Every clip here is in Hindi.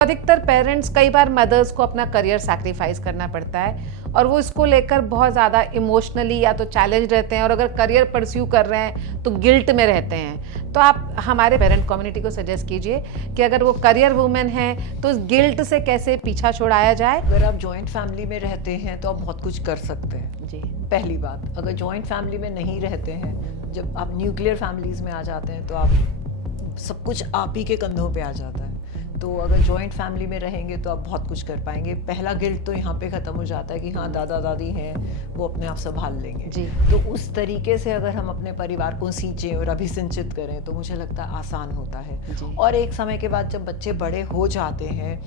अधिकतर पेरेंट्स कई बार मदर्स को अपना करियर सैक्रिफाइस करना पड़ता है और वो इसको लेकर बहुत ज़्यादा इमोशनली या तो चैलेंज रहते हैं और अगर करियर परस्यू कर रहे हैं तो गिल्ट में रहते हैं। तो आप हमारे पेरेंट कम्युनिटी को सजेस्ट कीजिए कि अगर वो करियर वुमेन हैं तो उस गिल्ट से कैसे पीछा छुड़ाया जाए। अगर आप जॉइंट फैमिली में रहते हैं तो आप बहुत कुछ कर सकते हैं जी। पहली बात। अगर जॉइंट फैमिली में नहीं रहते हैं, जब आप न्यूक्लियर फैमिलीज में आ जाते हैं तो आप सब कुछ आप ही के कंधों पे आ जाता है। तो अगर जॉइंट फैमिली में रहेंगे तो आप बहुत कुछ कर पाएंगे। पहला गिल्ट तो यहाँ पे ख़त्म हो जाता है कि हाँ दादा दादी हैं, वो अपने आप संभाल लेंगे जी। तो उस तरीके से अगर हम अपने परिवार को सींचें और अभिसिंचित करें तो मुझे लगता है आसान होता है जी। और एक समय के बाद जब बच्चे बड़े हो जाते हैं,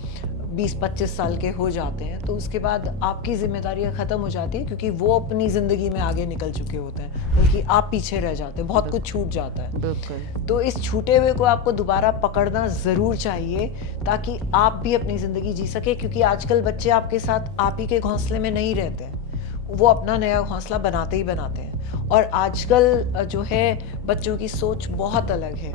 20-25 साल के हो जाते हैं, तो उसके बाद आपकी जिम्मेदारियां ख़त्म हो जाती हैं क्योंकि वो अपनी ज़िंदगी में आगे निकल चुके होते हैं, बल्कि आप पीछे रह जाते हैं, बहुत कुछ छूट जाता है। बिल्कुल। तो इस छूटे हुए को आपको दोबारा पकड़ना ज़रूर चाहिए ताकि आप भी अपनी ज़िंदगी जी सके, क्योंकि आजकल बच्चे आपके साथ आप ही के घोंसले में नहीं रहते हैं, वो अपना नया घोंसला बनाते ही बनाते हैं। और आजकल जो है बच्चों की सोच बहुत अलग है,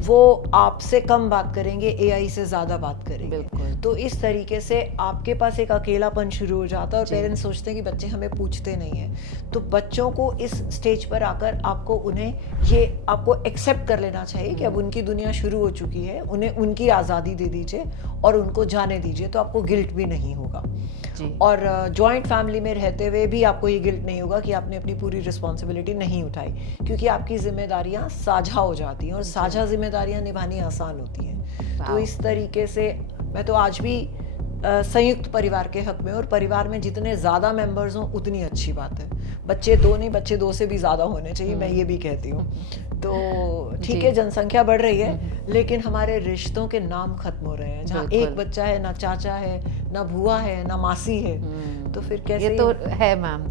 वो आपसे कम बात करेंगे, एआई से ज़्यादा बात करेंगे। बिल्कुल। तो इस तरीके से आपके पास एक अकेलापन शुरू हो जाता है और पेरेंट्स सोचते हैं कि बच्चे हमें पूछते नहीं हैं। तो बच्चों को इस स्टेज पर आकर आपको आपको एक्सेप्ट कर लेना चाहिए कि अब उनकी दुनिया शुरू हो चुकी है, उन्हें उनकी आज़ादी दे दीजिए और उनको जाने दीजिए, तो आपको गिल्ट भी नहीं होगा जी। और जॉइंट फैमिली में रहते हुए भी आपको ये गिल्ट नहीं होगा कि आपने अपनी पूरी रिस्पॉन्सिबिलिटी नहीं उठाई, क्योंकि आपकी जिम्मेदारियां साझा हो जाती हैं और साझा जिम्मेदारियां निभानी आसान होती हैं। तो इस तरीके से मैं तो आज भी संयुक्त परिवार के हक में, और परिवार में जितने ज़्यादा मेंबर्स हों उतनी अच्छी बात है। बच्चे दो नहीं, बच्चे दो से भी ज़्यादा होने चाहिए, मैं ये भी कहती हूँ। तो ठीक है, जनसंख्या बढ़ रही है लेकिन हमारे रिश्तों के नाम खत्म हो रहे हैं। जहाँ एक बच्चा है, ना चाचा है, ना बुआ है, ना मासी है, तो फिर कैसे? ये तो है मैम।